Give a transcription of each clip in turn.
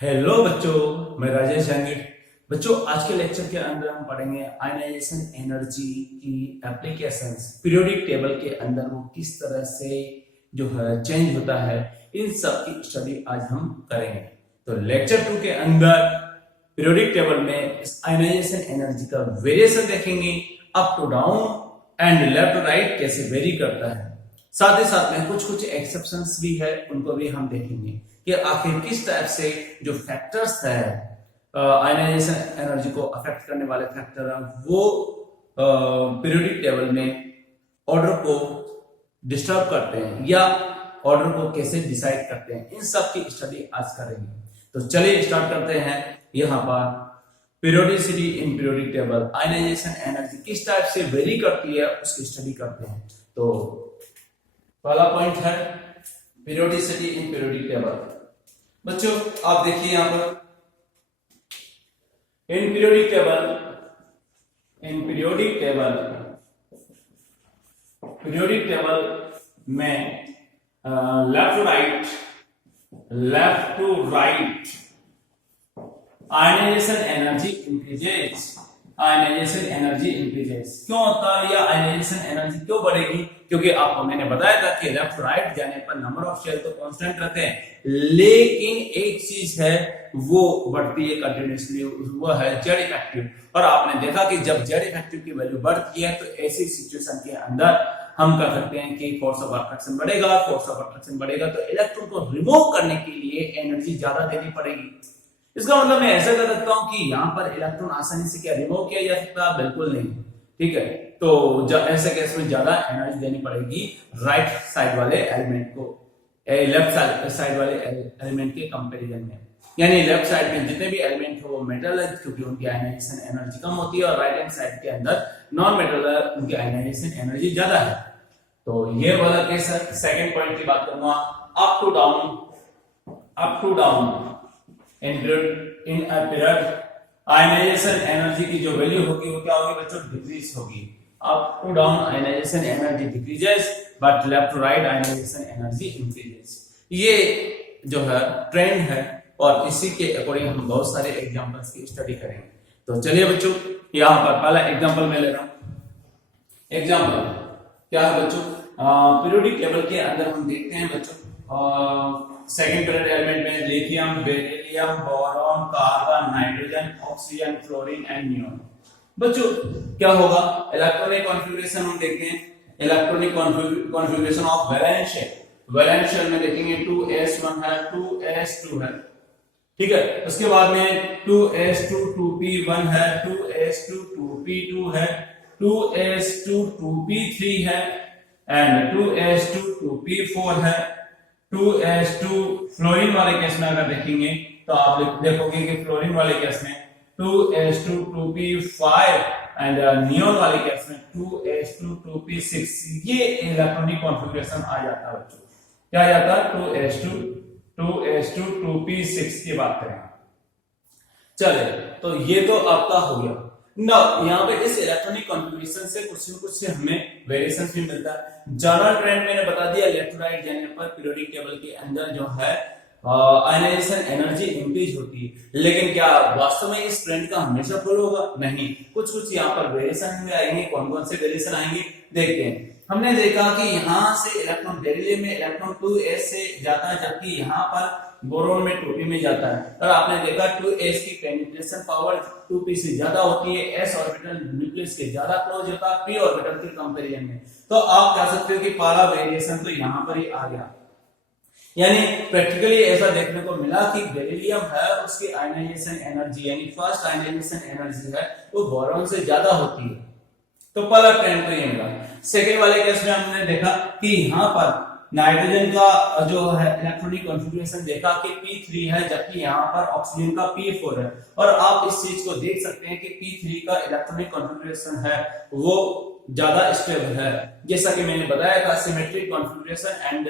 Hello बच्चों, मैं राजेश जंगिड़। बच्चों, आज के लेक्चर के अंदर हम पढ़ेंगे आयनाइजेशन एनर्जी की एप्लीकेशंस। पीरियोडिक टेबल के अंदर वो किस तरह से जो है चेंज होता है, इन सब की स्टडी आज हम करेंगे। तो लेक्चर 2 के अंदर पीरियोडिक टेबल में इस आयनाइजेशन एनर्जी का वेरिएशन देखेंगे, up to down and left to right कैसे वेरी करता है। साथ ही साथ में कुछ कुछ एक्सेप्शंस भी है, उनको भी हम देखेंगे कि आखिर किस टाइप से जो फैक्टर्स है आयनाइजेशन एनर्जी को अफेक्ट करने वाले फैक्टर है वो पीरियोडिक टेबल में ऑर्डर को डिस्टर्ब करते हैं या ऑर्डर को कैसे डिसाइड करते हैं, इन सब की स्टडी आज करेंगे। तो चलिए स्टार्ट करते हैं। यहाँ पर periodicity in periodic table, ionisation energy किस टाइप से वेरी करती है उसकी स्टडी करते हैं। तो पहला पॉइंट है पीरियोडिसिटी इन पीरियोडिक टेबल। बच्चों आप देखिए यहाँ पर इन पीरियोडिक टेबल में left to right ionisation energy increases. क्यों होता है या आयनाइजेशन एनर्जी क्यों बढ़ेगी? क्योंकि आपको मैंने बताया था कि लेफ्ट राइट जाने पर नंबर ऑफ शेल तो कांस्टेंट रहते हैं, लेकिन एक चीज है वो बढ़ती है कंटिन्यूअसली, वो है जेड इफेक्टिव। और आपने देखा कि जब जेड इफेक्टिव की वैल्यू बढ़ती है तो ऐसी सिचुएशन के अंदर हम कह सकते हैं कि फोर्स ऑफ अट्रैक्शन बढ़ेगा तो इलेक्ट्रॉन को रिमूव करने के लिए एनर्जी ज्यादा देनी पड़ेगी। इसका मतलब मैं ऐसा कर सकता हूं कि यहाँ पर इलेक्ट्रॉन आसानी से क्या रिमूव किया जा सकता? बिल्कुल नहीं, ठीक है। तो जब ऐसे केस में ज्यादा एनर्जी देनी पड़ेगी राइट साइड वाले एलिमेंट को लेफ्ट साइड वाले एलिमेंट के कंपैरिजन में। यानी लेफ्ट साइड में जितने भी एलिमेंट हो वो मेटल है क्योंकि उनकी आयनाइजेशन एनर्जी कम होती है, और राइट हैंड साइड के अंदर नॉन मेटल है, उनकी आयनाइजेशन एनर्जी ज्यादा है। तो ये वाला केस है। सेकंड पॉइंट की बात करूंगा, up to down in a period ionisation energy की जो वैल्यू होगी वो क्या होगी बच्चों? डिक्रीज होगी। Up to down ionisation energy decreases but left to right ionisation energy increases. ये जो है ट्रेंड है और इसी के अकॉर्डिंग हम बहुत सारे एग्जांपल्स की स्टडी करेंगे। तो चलिए बच्चों, यहाँ पर पहला एग्जांपल मैं ले रहा हूं। एग्जांपल क्या है बच्चों? पीरियोडिक टेबल के अंदर हम देखते हैं बच्चों सेकंड पीरियड एलिमेंट में lithium, beryllium, boron, carbon, nitrogen, oxygen, fluorine and neon. बच्चों क्या होगा? इलेक्ट्रॉनिक कॉन्फ़िगरेशन हम देखते हैं। Electronic configuration of valence shell में देखेंगे 2s1 है, 2s2 है, ठीक है। उसके बाद में 2s2 2p1 है, 2s2 2p2 है, 2s2 2p3 है एंड 2s2 2p4 है। 2s2 फ्लोरीन वाले केस में अगर देखेंगे तो आप देखोगे कि फ्लोरीन वाले केस में 2s2 2p5 एंड नियोन वाले केस में 2s2 2p6। ये इलेक्ट्रॉनिक कॉन्फ़िगरेशन आ जाता है बच्चों। क्या आ जाता है? 2s2 2p6 की बात करें। चले, तो ये तो आपका हो गया ना। यहाँ पे इस इलेक्ट्रॉनिक कॉन्फ़िगरेशन से कुछ न कुछ हमें वेरिएशन भी मिलता है। जनरल ट्रेंड मैंने बता दिया, लेफ्ट टू राइट जाने पर पीरियोडिक टेबल के अंदर जो है आयनाइजेशन एनर्जी इंक्रीज होती है। लेकिन क्या वास्तव में इस ट्रेंड का हमेशा फॉलो होगा? नहीं, कुछ कुछ यहाँ पर वेरिएशन में आएंगे। कौन कौन से वेरिएशन आएंगे देखते हैं। हमने देखा कि यहाँ से इलेक्ट्रॉन बेरिलियम में इलेक्ट्रॉन 2s से जाता है, जबकि यहाँ पर बोरोन में 2p में जाता है। और आपने देखा 2s की पेनिट्रेशन पावर 2p से ज्यादा होती है, s ऑर्बिटल न्यूक्लियस के ज्यादा क्लोज होता है p ऑर्बिटल के कंपैरिजन में। तो आप कह सकते हो कि पहला वेरिएशन तो यहाँ पर ही आ गया। यानी प्रैक्टिकली ऐसा देखने को मिला कि बेरिलियम है उसकी आयनाइजेशन एनर्जी यानी फर्स्ट आयनाइजेशन एनर्जी है वो बोरॉन से ज्यादा होती है। तो पहला ट्रेंड तो ये मिला। सेकेंड वाले केस में हमने देखा कि यहाँ पर नाइट्रोजन का जो है इलेक्ट्रॉनिक कॉन्फ़िगरेशन देखा कि p3 है, जबकि यहाँ पर ऑक्सीजन का p4 है। और आप इस चीज को देख सकते हैं कि p3 का इलेक्ट्रॉनिक कॉन्फ़िगरेशन है वो ज्यादा स्टेबल है। जैसा कि मैंने बताया था, symmetric configuration and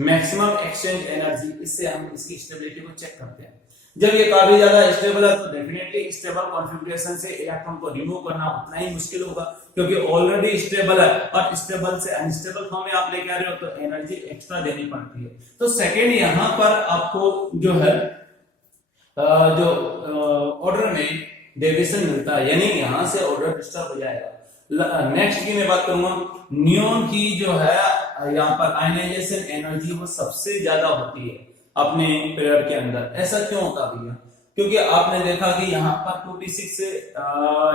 maximum exchange energy, इससे हम इसकी स्टेबिलिटी को चेक करते हैं। जब ये काफी ज्यादा स्टेबल है तो डेफिनेटली स्टेबल कॉन्फ़िगरेशन से इलेक्ट्रॉन को रिमूव करना उतना ही मुश्किल होगा, क्योंकि ऑलरेडी स्टेबल है और स्टेबल से अनस्टेबल फॉर्म में आप लेके आ रहे हो तो एनर्जी एक्स्ट्रा देनी पड़ती है। तो सेकेंड यहाँ पर आपको जो है जो ऑर्डर में डेविएशन मिलता है, यानी यहां से ऑर्डर डिस्टर्ब हो जाएगा। नेक्स्ट की मैं बात करूंगा, नियोन की जो है यहाँ पर आयनाइजेशन एनर्जी वो सबसे ज्यादा होती है अपने पीरियड के अंदर। ऐसा क्यों होता भैया? क्योंकि आपने देखा कि यहाँ पर 2p6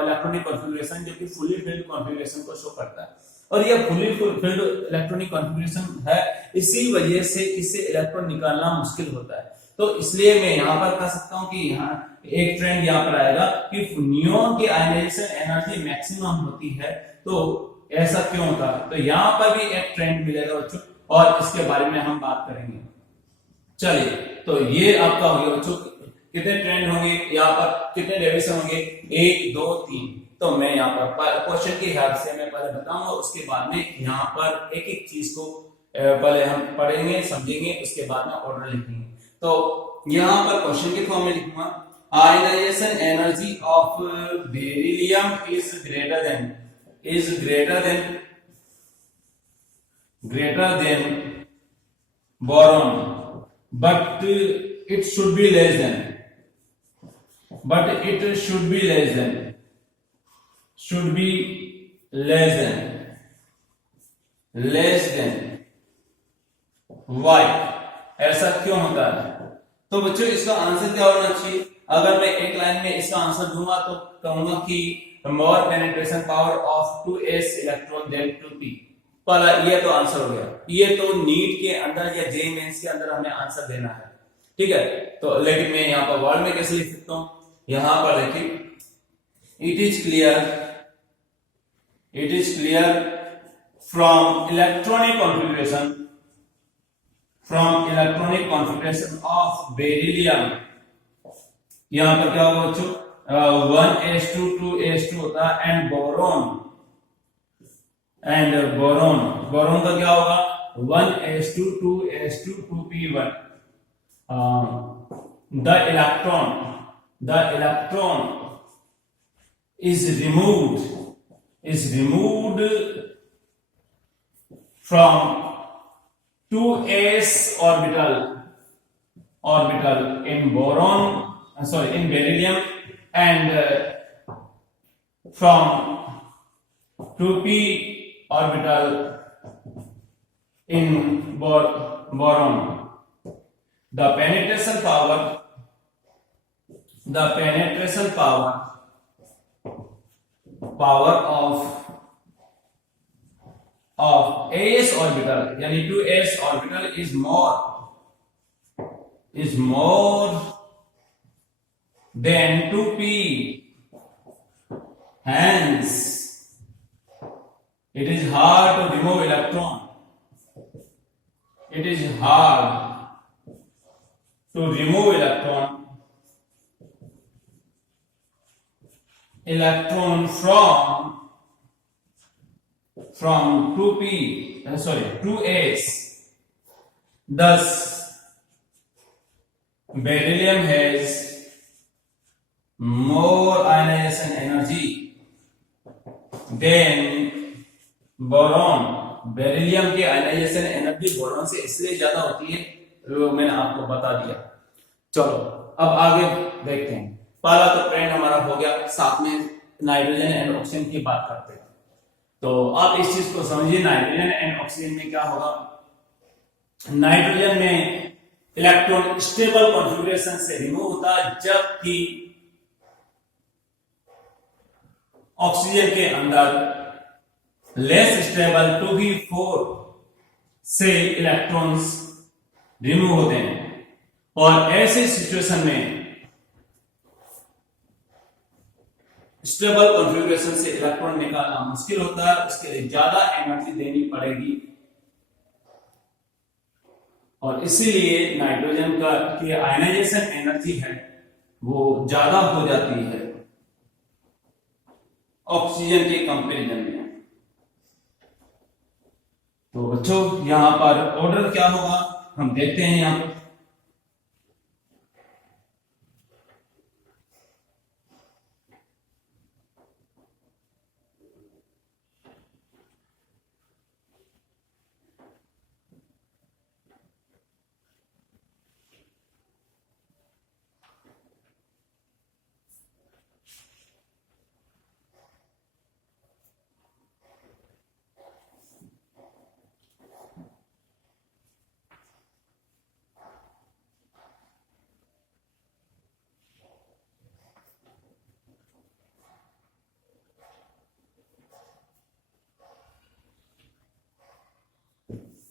इलेक्ट्रॉनिक कॉन्फ़िगरेशन जो कि फुली फिल्ड कॉन्फ़िगरेशन को शो करता है, और यह फुली फिल्ड इलेक्ट्रॉनिक कॉन्फ़िगरेशन है, इसी वजह से इससे इलेक्ट्रॉन निकालना मुश्किल होता है। तो इसलिए मैं यहाँ पर कह सकता हूँ कि यहाँ एक ट्रेंड यहाँ पर आएगा कि नियोन की आयनाइजेशन एनर्जी मैक्सिमम होती है। तो ऐसा क्यों होता है? तो यहाँ पर भी एक ट्रेंड मिलेगा बच्चों, और इसके बारे में हम बात करेंगे। चलिए, तो ये आपका हो गया बच्चों, कितने ट्रेंड होंगे यहाँ पर, कितने डेविएशन होंगे, 1 2 3। तो मैं यहाँ पर क्वेश्चन के हिसाब से मैं पहले बताऊंगा, उसके बाद में यहाँ पर एक एक चीज को पहले हम पढ़ेंगे, समझेंगे, उसके बाद में ऑर्डर लिखेंगे। तो यहाँ पर क्वेश्चन के फॉर्म में लिखूंगा, ionisation energy of beryllium is greater than boron, but it should be less than why? ऐसा क्यों होता है? तो बच्चों इसका आंसर क्या होना चाहिए? अगर मैं एक लाइन में इसका आंसर दूंगा तो कहूंगा कि more penetration power of 2s electron than 2p। पहला ये तो आंसर हो गया। ये तो नीट के अंदर या जेईई मेंस के अंदर हमें आंसर देना है, ठीक है। तो लेकिन मैं यहाँ पर वर्ड में कैसे लिख सकता हूं? यहां पर देखिए, it is clear from electronic configuration of beryllium. यहां पर क्या होगा बच्चों? 1s2 2s2 होता है, एंड बोरोन का क्या होगा? 1s2 2s2 2p1। the electron is removed from 2s orbital in beryllium, and from 2p orbital in boron. The penetration power of s orbital, यानी 2s orbital is more than 2p. Hence, it is hard to remove electron. From 2s. Thus, beryllium has more ionization energy than boron. Beryllium की ionization energy boron से इसलिए ज्यादा होती है, वो मैंने आपको बता दिया। चलो अब आगे देखते हैं। पहला तो ट्रेंड हमारा हो गया, साथ में नाइट्रोजन एंड ऑक्सीजन की बात करते हैं। तो आप इस चीज को समझिए, नाइट्रोजन एंड ऑक्सीजन में क्या होगा? नाइट्रोजन में इलेक्ट्रॉन स्टेबल कॉन्फ़िगरेशन से रिमूव होता है, जबकि ऑक्सीजन के अंदर लेस स्टेबल 2p4 से इलेक्ट्रॉन्स रिमूव होते हैं। और ऐसे सिचुएशन में स्टेबल कॉन्फ़िगरेशन से इलेक्ट्रॉन निकालना मुश्किल होता है, उसके लिए ज्यादा एनर्जी देनी पड़ेगी, और इसीलिए नाइट्रोजन का की आयनाइजेशन एनर्जी है वो ज्यादा हो जाती है ऑक्सीजन के कंपैरिजन में। तो बच्चों यहां पर ऑर्डर क्या होगा हम देखते हैं। यहां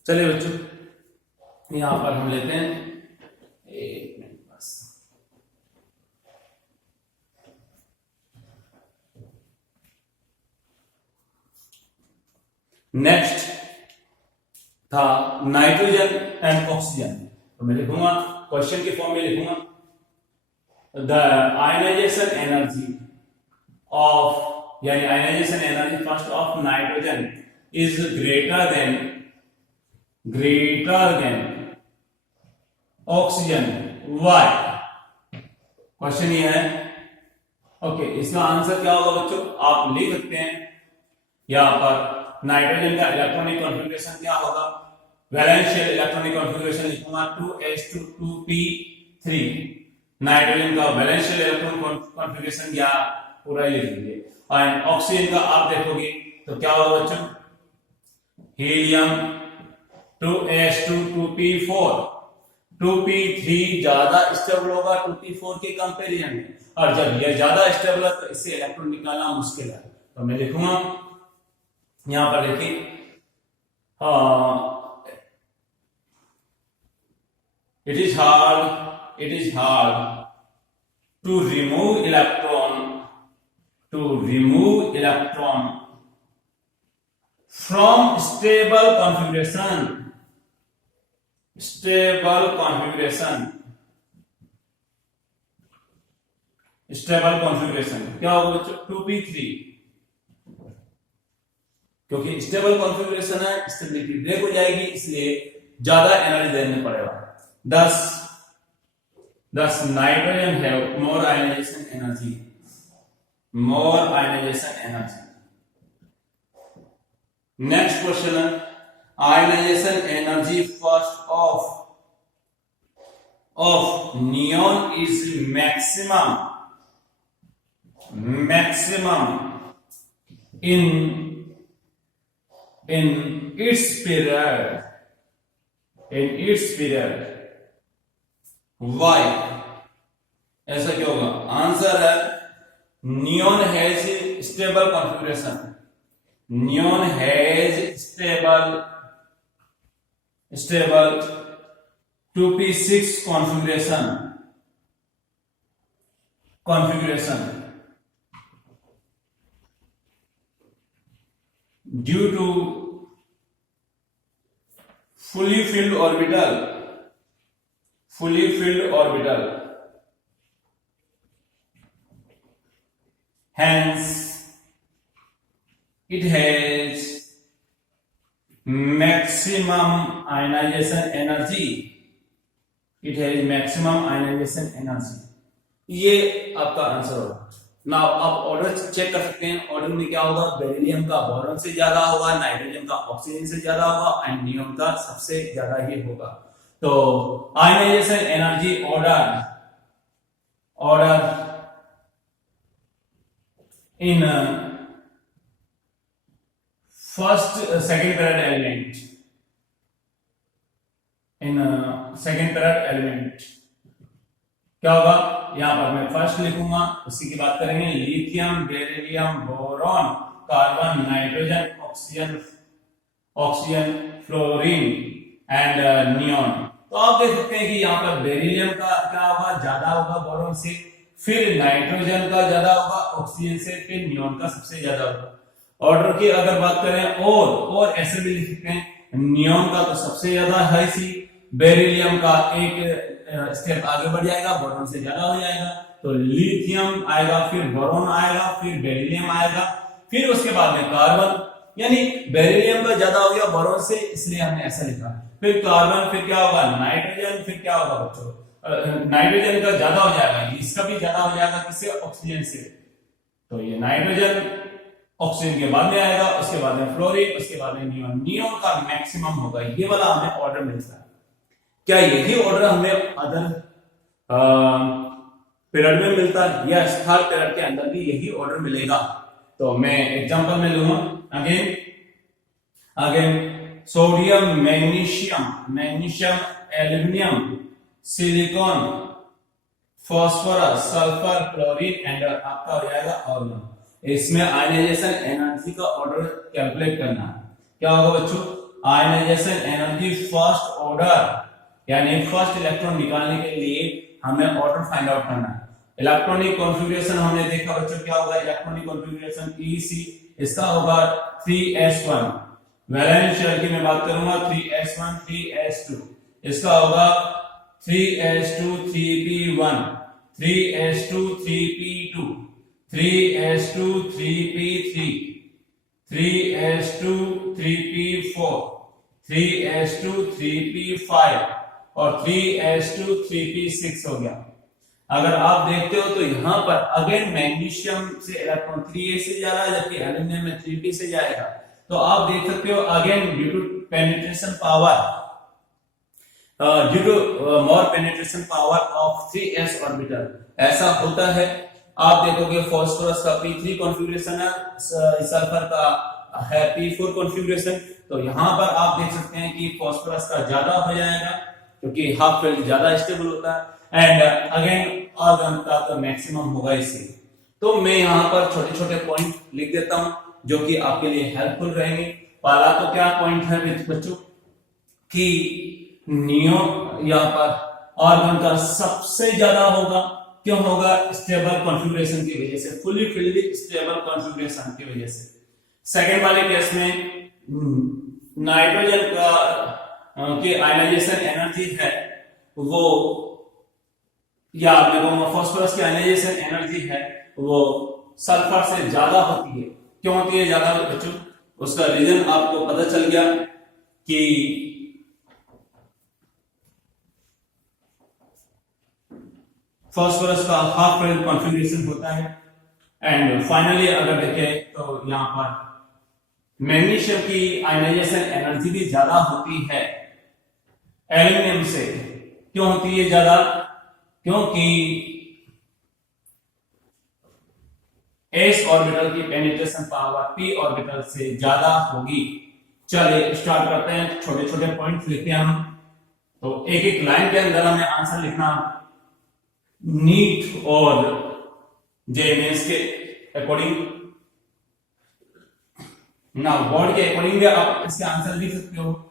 चलिए बच्चों यहां पर हम लेते हैं, एक मिनट बस। नेक्स्ट था नाइट्रोजन एंड ऑक्सीजन। तो मैं लिखूंगा, क्वेश्चन के फॉर्म में लिखूंगा, द आयनाइजेशन एनर्जी ऑफ, यानी ionisation energy first of nitrogen is greater than oxygen. Why? Question ये है। ओके, इसका आंसर क्या होगा बच्चों? आप लिख सकते हैं यहां पर नाइट्रोजन का इलेक्ट्रॉनिक कॉन्फ़िगरेशन क्या होगा, वैलेंशियल इलेक्ट्रॉनिक कॉन्फ़िगरेशन लिखूंगा 2s2 2p3। नाइट्रोजन का वैलेंशियल इलेक्ट्रॉनिक कॉन्फ़िगरेशन या पूरा लिख लीजिए। और ऑक्सीजन का आप देखोगे तो क्या होगा बच्चों? Helium 2s2 2p4। 2p3 ज्यादा स्टेबल होगा 2p4 के कंपैरिजन में, और जब यह ज्यादा स्टेबल है तो इससे इलेक्ट्रॉन निकालना मुश्किल है। तो मैं लिखूंगा यहां पर, देखिए it is hard to remove electron from stable configuration क्या होगा बच्चों? 2p3, क्योंकि स्टेबल कॉन्फ़िगरेशन है, स्टेबिलिटी ब्रेक हो जाएगी, इसलिए ज्यादा एनर्जी देने पड़ेगा। thus nitrogen have more ionization energy। Next question है, ionization energy first of neon is maximum in its period। Why? ऐसा क्यों होगा? आंसर है neon has stable configuration. Neon has stable 2p6 configuration due to fully filled orbital। Hence it has maximum ionization energy। ये आपका answer होगा। Now आप order check कर सकते हैं, ऑर्डर में क्या होगा? बेरिलियम का बोरॉन से ज्यादा होगा, नाइट्रोजन का ऑक्सीजन से ज्यादा होगा, एंड नियॉन का सबसे ज्यादा ही होगा। तो ionisation energy order in second period element क्या होगा? यहां पर मैं फर्स्ट लिखूंगा, उसी की बात करेंगे। Lithium, beryllium, boron, carbon, nitrogen, oxygen, fluorine and neon. तो आप देख सकते हैं कि यहाँ पर बेरिलियम का क्या होगा? ज्यादा होगा बोरॉन से, फिर नाइट्रोजन का ज्यादा होगा, ऑक्सीजन से, फिर नियॉन का सबसे ज्यादा होगा। ऑर्डर की अगर बात करें और ऐसे भी लिख सकते हैं, नियॉन का तो सबसे ज्यादा है सी, बेरिलियम का एक स्टेप आगे बढ़ जाएगा, बोरॉन से ज्यादा हो जाएगा। तो लिथियम आएगा, फिर बोरॉन आएगा, फिर बेरिलियम आएगा, फिर उसके बाद में कार्बन, यानी बेरिलियम का ज्यादा हो गया बोरॉन से, इसलिए हमने ऐसा लिखा। फिर कार्बन, फिर क्या होगा? नाइट्रोजन, फिर क्या होगा बच्चों? नाइट्रोजन का ज्यादा हो जाएगा, इसका भी ज्यादा हो जाएगा, किससे? ऑक्सीजन से। तो ये नाइट्रोजन ऑक्सीजन के बाद में आएगा, उसके बाद में फ्लोरीन, उसके बाद में नियॉन। नियॉन का मैक्सिमम होगा, ये वाला हमें ऑर्डर मिलता है। क्या यही ऑर्डर हमें अदर पीरियड में मिलता है? यस, हर पीरियड के अंदर भी यही ऑर्डर मिलेगा। तो मैं एग्जांपल में लूंगा again sodium, magnesium, aluminium, silicon, phosphorus, sulphur, chlorine and आपका हो जाएगा ऑर्गन। इसमें आयनाइजेशन एनर्जी का ऑर्डर कैलकुलेट करना है। क्या होगा बच्चों? आयनाइजेशन एनर्जी फर्स्ट ऑर्डर, यानी फर्स्ट इलेक्ट्रॉन निकालने के लिए हमें ऑर्डर फाइंड आउट करना है। इलेक्ट्रॉनिक कॉन्फ़िगरेशन हमने देखा बच्चों क्या होगा, इलेक्ट्रॉनिक कॉन्फ़िगरेशन EC, इसका होगा 3s1। वैलेंस शेल की मैं बात करूंगा 3s1 3s2, इसका होगा 3s2 3p1 3s2 3p2 3s2 3p3 3s2 3p4 3s2 3p5 और 3s2 3p6 हो गया। अगर आप देखते हो तो यहां पर अगेन मैग्नीशियम से इलेक्ट्रॉन 3a से जा रहा है, जबकि एल्यूमिनियम में 3p से जाएगा। तो आप देख सकते हो again due to penetration power, due to more penetration power of 3s orbital, ऐसा होता है। आप देखोगे फास्फोरस का p3 कॉन्फ़िगरेशन है, सल्फर का है p4 कॉन्फ़िगरेशन। तो यहां पर आप देख सकते हैं कि फास्फोरस का ज्यादा हो जाएगा क्योंकि हाफ फील्ड ज्यादा स्टेबल होता है, एंड अगेन आर्गन का तो मैक्सिमम होगा इसी। तो मैं यहां पर छोटे छोटे पॉइंट लिख देता हूं जो कि आपके लिए हेल्पफुल रहेंगे। पहला तो क्या पॉइंट है बच्चों कि नियो यहां पर आर्गन का सबसे ज्यादा होगा, क्यों होगा, स्टेबल कॉन्फ़िगरेशन की वजह से, फुली फिल्ड स्टेबल कॉन्फ़िगरेशन की वजह से। सेकंड वाले केस में नाइट्रोजन का की आयनाइजेशन एनर्जी है वो, या देखो फास्फोरस की आयनाइजेशन एनर्जी है वो सल्फर से ज्यादा होती है। क्यों होती है ज्यादा बच्चों, उसका रीजन आपको पता चल गया कि फास्फोरस का हाफ फील्ड कॉन्फ़िगरेशन होता है। एंड फाइनली अगर देखें तो यहां पर मैग्नीशियम की आयनाइजेशन एनर्जी भी ज्यादा होती है एल्यूमिनियम से। क्यों होती है ज्यादा, क्योंकि s ऑर्बिटल की पेनिट्रेशन पावर p ऑर्बिटल से ज्यादा होगी। चलिए स्टार्ट करते हैं, छोटे छोटे पॉइंट्स लिखते हैं हम। तो एक एक लाइन के अंदर हमें आंसर लिखना नीट और जेएमएस के अकॉर्डिंग, ना बोर्ड के अकॉर्डिंग भी आप इसके आंसर लिख सकते हो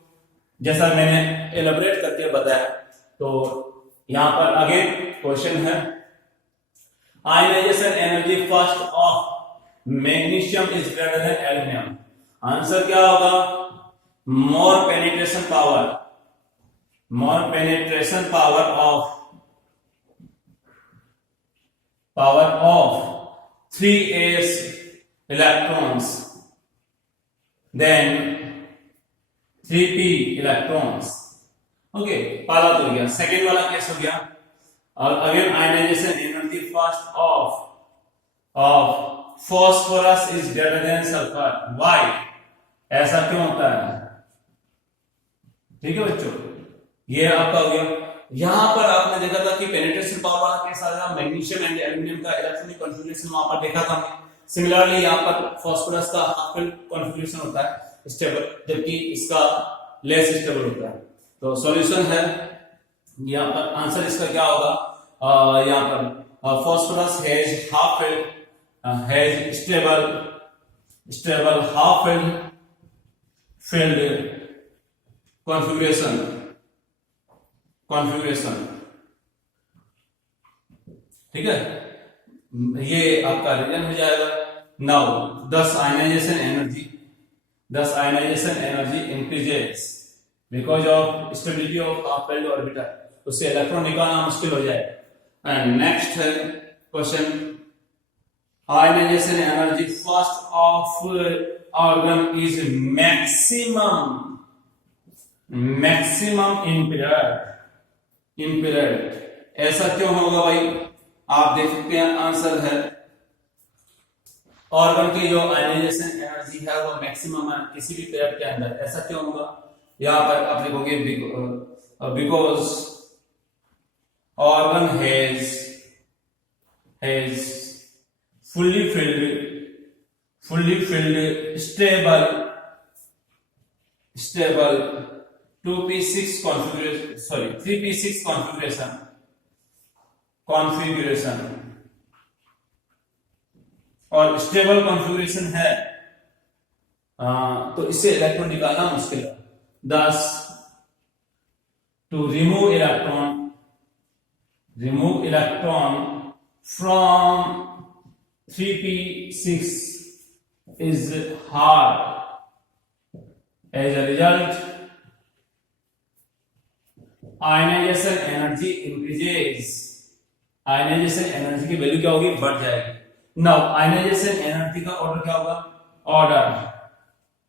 जैसा मैंने एलैबोरेट करके बताया। तो यहां पर अगेन क्वेश्चन है ionization energy first of magnesium is greater than aluminium. Answer क्या होगा, more penetration power, more penetration power of 3s electrons then 3p electrons। Okay, पहला तो हो गया। सेकेंड वाला केस हो गया, और again ionisation energy first of phosphorus is greater than sulphur. Why, ऐसा क्यों होता है? ठीक है बच्चों, ये आपका हो गया। यहां पर आपने देखा था कि पेनिट्रेशन पावर वाला केस आया, मैग्नीशियम एंड एल्यूमिनियम का इलेक्ट्रॉनिक कॉन्फ़िगरेशन वहां पर देखा था हमने। सिमिलरली यहां पर फास्फोरस का हाफ फील्ड कॉन्फ़िगरेशन होता है स्टेबल, जबकि इसका लेस स्टेबल होता है। तो सॉल्यूशन है यहां पर, आंसर इसका क्या होगा, यहां पर phosphorus has half field, has stable half field configuration. ठीक है, ये आपका रीजन हो जाएगा। Now thus ionization energy increases because of stability of half filled orbital, उससे इलेक्ट्रॉन निकालना मुश्किल हो जाएगा। एंड नेक्स्ट है question, ionization energy first of organ is maximum in period। ऐसा क्यों होगा भाई, आप देख सकते हैं आंसर है ऑर्गन की जो आयनाइजेशन एनर्जी है वो मैक्सिमम है किसी भी पीरियड के अंदर। ऐसा क्यों होगा, यहां पर आप लिखोगे because organ has fully filled stable 2p6 configuration, sorry 3p6 configuration और स्टेबल कॉन्फ़िगरेशन है, तो इससे इलेक्ट्रॉन निकालना मुश्किल है। thus to remove electron from 3p6 is hard. As a result, ionization energy increases. Ionisation energy की वैल्यू क्या होगी, बढ़ जाएगी. नाउ आयनाइजेशन एनर्जी का ऑर्डर क्या होगा, ऑर्डर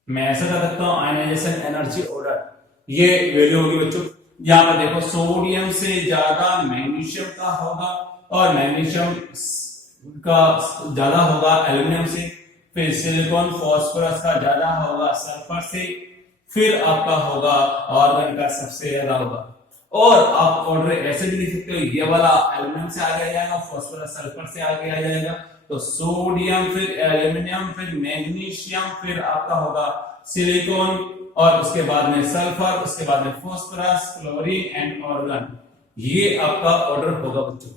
मैं ऐसा कर सकता हूं आयनाइजेशन एनर्जी ऑर्डर, ये वैल्यू होगी बच्चों. यहां पर देखो सोडियम से ज्यादा मैग्नीशियम का होगा और मैग्नीशियम का ज्यादा होगा एल्युमिनियम से, फिर सिलिकॉन फास्फोरस का ज्यादा होगा सल्फर से, फिर आपका होगा ऑर्गन का सबसे ज्यादा होगा. और आप ऑर्डर ऐसे भी लिख सकते हो, ये वाला एल्युमिनियम से आगे आ जाएगा, फास्फोरस सल्फर से आगे आ जाएगा, तो सोडियम फिर एल्युमिनियम फिर मैग्नीशियम फिर आपका होगा सिलिकॉन और उसके बाद में सल्फर, उसके बाद में फास्फोरस, क्लोरीन एंड ऑर्गन. ये आपका ऑर्डर होगा बच्चों.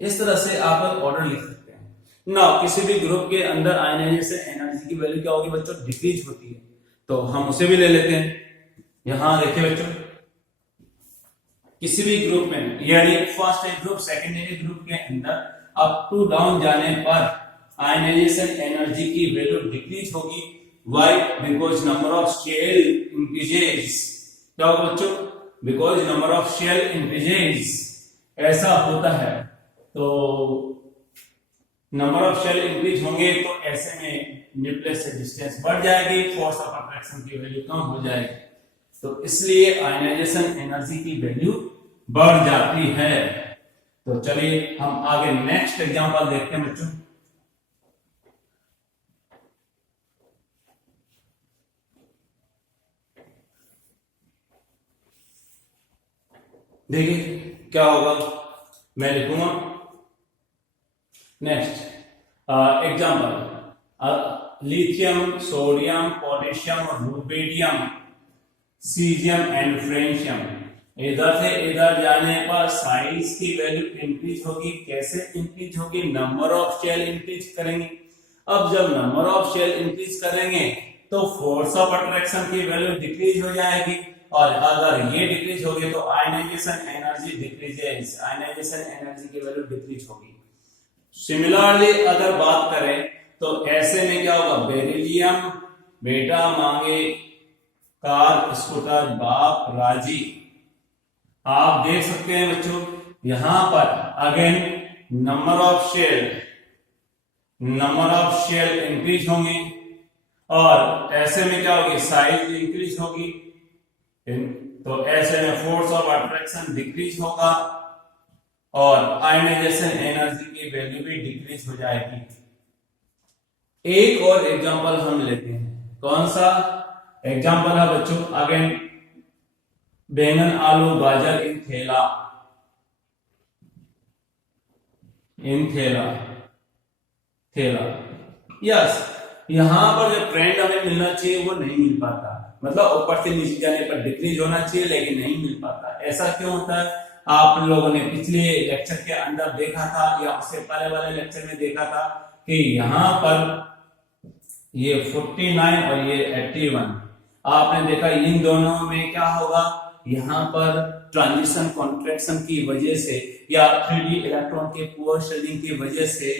इस तरह से आप ऑर्डर लिख सकते हैं. ना किसी भी ग्रुप के अंदर आयनाइजेशन एनर्जी की वैल्यू क्या होगी बच्चों, डिक्रीज होती है. तो हम उसे भी ले लेते हैं. यहां देखिए बच्चों, किसी भी ग्रुप में यानी फर्स्ट ग्रुप सेकेंडरी ग्रुप के अंदर अप टू डाउन जाने पर आयनाइजेशन एनर्जी की वैल्यू डिक्रीज होगी. Why? Because number of shell increases. क्या होगा बच्चों, because number of shell increases. ऐसा होता है. तो नंबर ऑफ शेल इंक्रीज होंगे तो ऐसे में न्यूक्लियस से डिस्टेंस बढ़ जाएगी, फोर्स ऑफ अट्रैक्शन की वैल्यू कम हो जाएगी. तो इसलिए आयनाइजेशन एनर्जी की वैल्यू बढ़ जाती है. तो चलिए हम आगे नेक्स्ट एग्जांपल देखते हैं बच्चों. देखिए क्या होगा, मैं लिखूंगा next example. Lithium, sodium, potassium, rubidium, caesium and francium इधर से इधर जाने पर साइज की वैल्यू इंक्रीज होगी. कैसे इंक्रीज होगी, नंबर ऑफ शेल इंक्रीज करेंगे. अब जब नंबर ऑफ शेल इंक्रीज करेंगे तो फोर्स ऑफ अट्रैक्शन की वैल्यू डिक्रीज हो जाएगी, और अगर ये डिक्रीज होगी तो ionisation energy decreases. Ionisation energy की वैल्यू डिक्रीज होगी. सिमिलरली अगर बात करें तो ऐसे में क्या होगा, बेरिलियम बेटा मांगे कार स्कूटर बाप राजी. आप देख सकते हैं बच्चों यहां पर again number of shell increase होंगे, और ऐसे में क्या होगी, साइज इंक्रीज होगी. तो ऐसे में फोर्स ऑफ अट्रैक्शन डिक्रीज होगा और आयनाइजेशन एनर्जी की वैल्यू भी डिक्रीज हो जाएगी. एक और एग्जांपल हम लेते हैं. कौन सा एग्जांपल है बच्चों, अगेन बैंगन आलू गाजर इन थैला. यस, यहां पर जो ट्रेंड हमें मिलना चाहिए वो नहीं मिल पाता. मतलब ऊपर से नीचे जाने पर डिक्रीज होना चाहिए लेकिन नहीं मिल पाता. ऐसा क्यों होता है, आप लोगों ने पिछले लेक्चर के अंदर देखा था या उससे पहले वाले लेक्चर में देखा था कि यहां पर ये 49 और ये 81 आपने देखा. इन दोनों में क्या होगा, यहां पर ट्रांजिशन कॉन्ट्रैक्शन की वजह से या 3d इलेक्ट्रॉन के पुअर शेडिंग की वजह से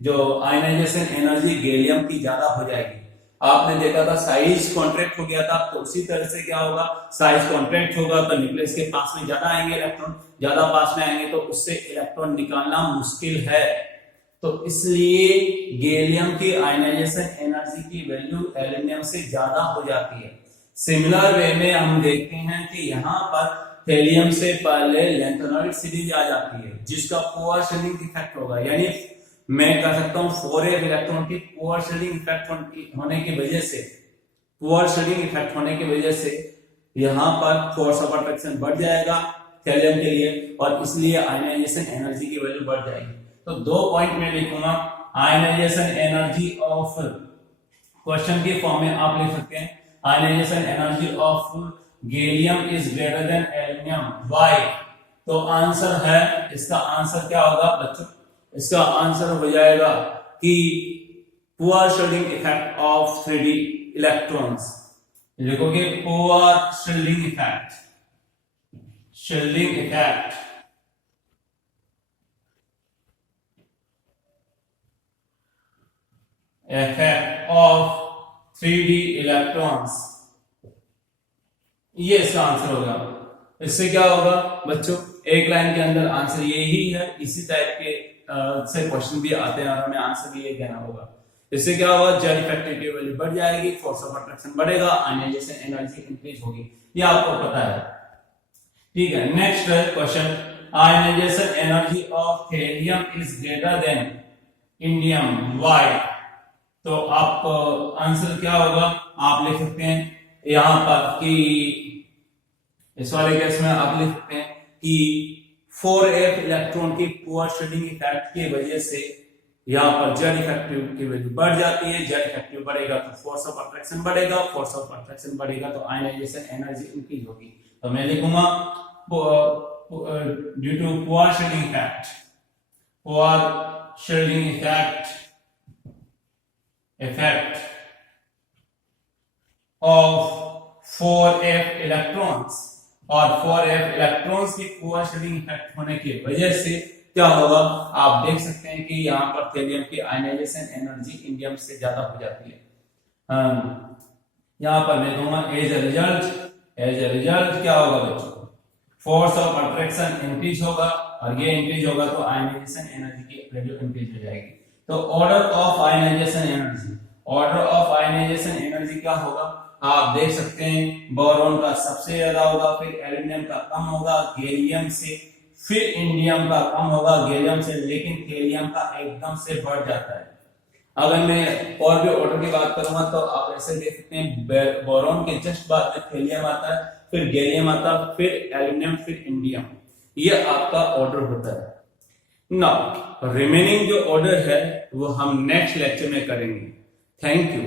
जो आयनाइजेशन एनर्जी गैलियम की ज्यादा हो जाएगी. आपने देखा था साइज कॉन्ट्रैक्ट हो गया था, तो उसी तरह से क्या होगा, साइज कॉन्ट्रैक्ट होगा तो न्यूक्लियस के पास में ज्यादा आएंगे इलेक्ट्रॉन, ज्यादा पास में आएंगे तो उससे इलेक्ट्रॉन निकालना मुश्किल है. तो इसलिए गैलियम की आयनाइजेशन एनर्जी की वैल्यू एल्युमिनियम से ज्यादा हो जाती है. सिमिलर वे में हम देखते हैं कि यहाँ पर थैलियम से पहले लैंथेनॉइड सीरीज आ जाती है जिसका पुअर शेडिंग इफेक्ट होगा. यानी मैं कह सकता हूं 4f इलेक्ट्रॉन की पुअर शेडिंग इफेक्ट होने की वजह से यहाँ पर फोर्स ऑफ अट्रैक्शन बढ़ जाएगा थैलियम के लिए, और इसलिए आयनाइजेशन एनर्जी की वैल्यू बढ़ जाएगी. तो 2 पॉइंट में लिखूंगा. आयनाइजेशन एनर्जी ऑफ, क्वेश्चन के फॉर्म में आप लिख सकते हैं ionisation energy of gallium is greater than aluminium. Why? तो आंसर है, इसका आंसर क्या होगा बच्चों, इसका आंसर हो जाएगा कि poor shading effect of 3d electrons. लिखोगे poor shielding effect, shielding effect effect of 3D electrons, ये इसका आंसर होगा। इससे क्या होगा बच्चों, एक लाइन के अंदर आंसर यही है, इसी टाइप के से क्वेश्चन भी आते हैं और हमें आंसर ये देना होगा। इससे क्या होगा, जेड इफेक्ट की वैल्यू बढ़ जाएगी, फोर्स ऑफ अट्रैक्शन बढ़ेगा, आयनाइजेशन एनर्जी इंक्रीज होगी, ये आपको पता है। ठीक है, next question, ionisation energy of thallium is greater than indium, why? तो आप आंसर क्या होगा, आप लिख सकते हैं यहां पर कि इस वाले केस में आप लिख सकते हैं कि 4f इलेक्ट्रॉन की पुअर शील्डिंग इफेक्ट की वजह से यहां पर जेड इफेक्टिव की वैल्यू बढ़ जाती है, जेड इफेक्टिव बढ़ेगा तो फोर्स ऑफ अट्रैक्शन बढ़ेगा, फोर्स ऑफ अट्रैक्शन बढ़ेगा तो आयनाइजेशन एनर्जी इंक्रीज होगी। तो मैं लिखूंगा due to poor shielding effect, poor shielding effect of 4f electrons, और 4f इलेक्ट्रॉन्स की पुअर शील्डिंग इफेक्ट होने की वजह से क्या होगा, आप देख सकते हैं कि यहाँ पर थेलियम की आयनाइजेशन एनर्जी इंडियम से ज्यादा हो जाती है। यहाँ पर मैं कहूंगा एज ए रिजल्ट क्या होगा बच्चों, फोर्स ऑफ अट्रैक्शन इंक्रीज होगा, और ये इंक्रीज होगा तो आयनाइजेशन एनर्जी की वैल्यू इंक्रीज हो जाएगी। तो order of ionisation energy, order of ionisation energy क्या होगा, आप देख सकते हैं बोरॉन का सबसे ज्यादा होगा, फिर एल्यूमिनियम का कम होगा, गैलियम से, फिर इंडियम का कम होगा गैलियम से, लेकिन थेलियम का एकदम से बढ़ जाता है। अगर मैं और भी ऑर्डर की बात करूंगा तो आप ऐसे देख सकते हैं बोरॉन के जस्ट बाद में थेलियम आता है, फिर गैलियम आता है, फिर एल्यूमिनियम, फिर इंडियम, ये आपका ऑर्डर होता है। नाउ रिमेनिंग जो ऑर्डर है वो हम नेक्स्ट लेक्चर में करेंगे। Thank you.